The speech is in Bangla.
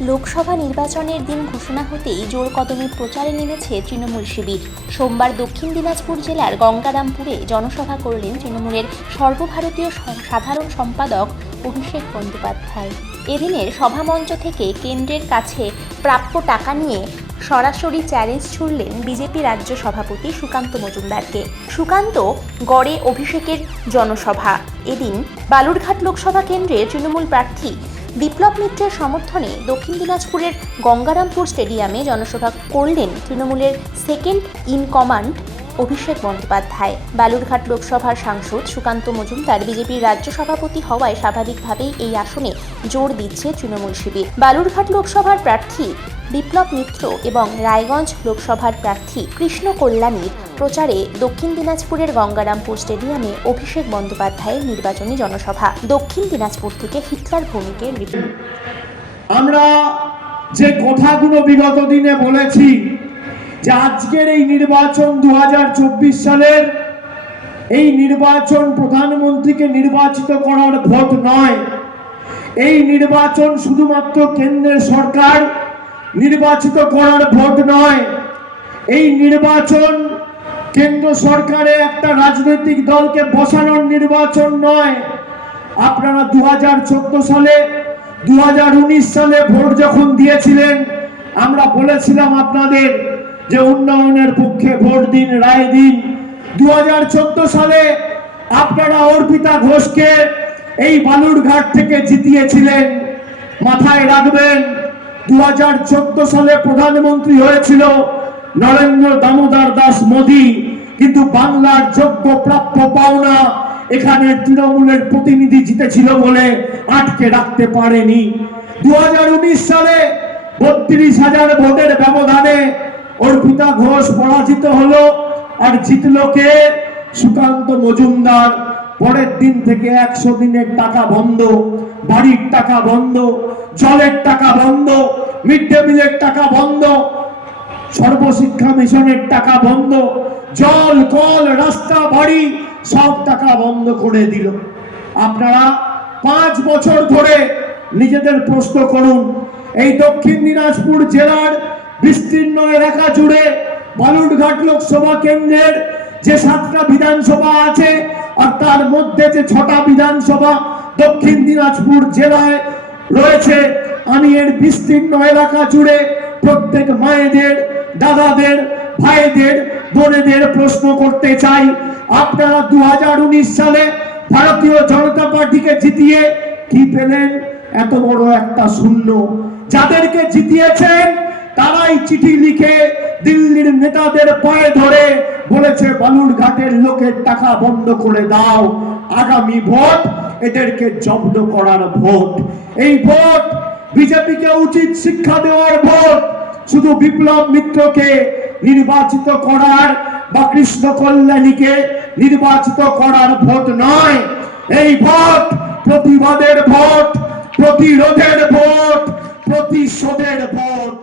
লোকসভা নির্বাচনের দিন ঘোষণা হতেই জোর কদমে প্রচারে নেমেছে তৃণমূল শিবির। সোমবার দক্ষিণ দিনাজপুর জেলার গঙ্গারামপুরে জনসভা করলেন তৃণমূলের সর্বভারতীয় সাধারণ সম্পাদক অভিষেক বন্দ্যোপাধ্যায়। এদিনের সভামঞ্চ থেকে কেন্দ্রের কাছে প্রাপ্য টাকা নিয়ে সরাসরি চ্যালেঞ্জ ছুড়লেন বিজেপি রাজ্য সভাপতি সুকান্ত মজুমদারকে। সুকান্ত গড়ে অভিষেকের জনসভা। এদিন বালুরঘাট লোকসভা কেন্দ্রে তৃণমূল প্রার্থী বিপ্লব মিত্রের সমর্থনে দক্ষিণ দিনাজপুরের গঙ্গারামপুর স্টেডিয়ামে জনসভা করলেন তৃণমূলের second in command Abhishek Bandyopadhyay. Balurghat লোকসভার সাংসদ সুকান্ত মজুমদার বিজেপির রাজ্য সভাপতি হওয়ায় স্বাভাবিকভাবেই এই আসনে জোর দিচ্ছে তৃণমূল শিবির। বালুরঘাট লোকসভার প্রার্থী বিপ্লব মিত্র এবং রায়গঞ্জ লোকসভার প্রার্থী কৃষ্ণ কল্যাণীর প্রচারে দক্ষিণ দিনাজপুরের গঙ্গারামপুর স্টেডিয়ামে অভিষেক বন্দ্যোপাধ্যায়ের নির্বাচনী জনসভা। দক্ষিণ দিনাজপুর থেকে হিটলার ভূমিকে আমরা যে কথাগুলো বিগত দিনে বলেছি, যে আজকের এই নির্বাচন দু হাজার চব্বিশ সালের, এই নির্বাচন প্রধানমন্ত্রীকে নির্বাচিত করার ভোট নয়। এই নির্বাচন শুধুমাত্র কেন্দ্রের সরকার নির্বাচিত করার ভোট নয়। এই নির্বাচন কেন্দ্র সরকারে একটা রাজনৈতিক দলকে বসানোর নির্বাচন নয়। আপনারা দু হাজার চোদ্দ সালে দু হাজার উনিশ সালে ভোট যখন দিয়েছিলেন, আমরা বলেছিলাম আপনাদের যে উন্নয়নের পক্ষে ভোট দিন, রায় দিন। দু হাজার চোদ্দ সালে আপনারা অর্পিতা ঘোষকে এই বালুরঘাট থেকে জিতিয়েছিলেন। মাথায় রাখবেন দু হাজার চোদ্দ সালে প্রধানমন্ত্রী হয়েছিল নরেন্দ্র দামোদর দাস মোদী। কিন্তু বাংলার যোগ্য প্রাপ্য পাওনা এখানে তৃণমূলের প্রতিনিধি জিতেছিল বলে আটকে রাখতে পারেনি। দু হাজার উনিশ সালে বত্রিশ হাজার ভোটের ব্যবধানে অর্পিতা ঘোষ পরাজিত হলো আর জিতলো কে? সুকান্ত মজুমদার। পরের দিন থেকে একশো দিনের টাকা বন্ধ, বাড়ির টাকা বন্ধ, জলের টাকা বন্ধ, মিড ডে মিলের টাকা বন্ধ সর্বশিক্ষা মিশনের টাকা বন্ধ, জল, কল, রাস্তা, বাড়ি, সব টাকা বন্ধ করে দিল। আপনারা পাঁচ বছর ধরে নিজেদের প্রশ্ন করুন, এই দক্ষিণ দিনাজপুর জেলার বিস্তীর্ণ এলাকা জুড়ে বালুরঘাট লোকসভা কেন্দ্রের যে সাতটা বিধানসভা আছে, আর তার মধ্যে যে ছটা বিধানসভা দক্ষিণ দিনাজপুর জেলায় রয়েছে, আমি এর বিস্তীর্ণ এলাকা জুড়ে প্রত্যেক মায়েদের দাদাদের, ভাইদের, বোনেদের প্রশ্ন করতে চাই। আপনারা দু হাজার উনিশ সালে ভারতীয় জনতা পার্টিকে জিতিয়ে কি পেলেন? এত বড় একটা শূন্য। যাদেরকে জিতিয়েছেন, তারাই চিঠি লিখে দিল্লির নেতাদের পায়ে ধরে বলেছে, বালুরঘাটের লোকের টাকা বন্ধ করে দাও। আগামী ভোট এদেরকে জব্দ করার ভোট। এই ভোট বিজেপিকে উচিত শিক্ষা দেওয়ার ভোট। শুধু বিপ্লব মিত্রকে নির্বাচিত করার বা কৃষ্ণ কল্যাণীকে নির্বাচিত করার ভোট নয়। এই ভোট প্রতিবাদের ভোট, প্রতিরোধের ভোট, প্রতিশোধের ভোট।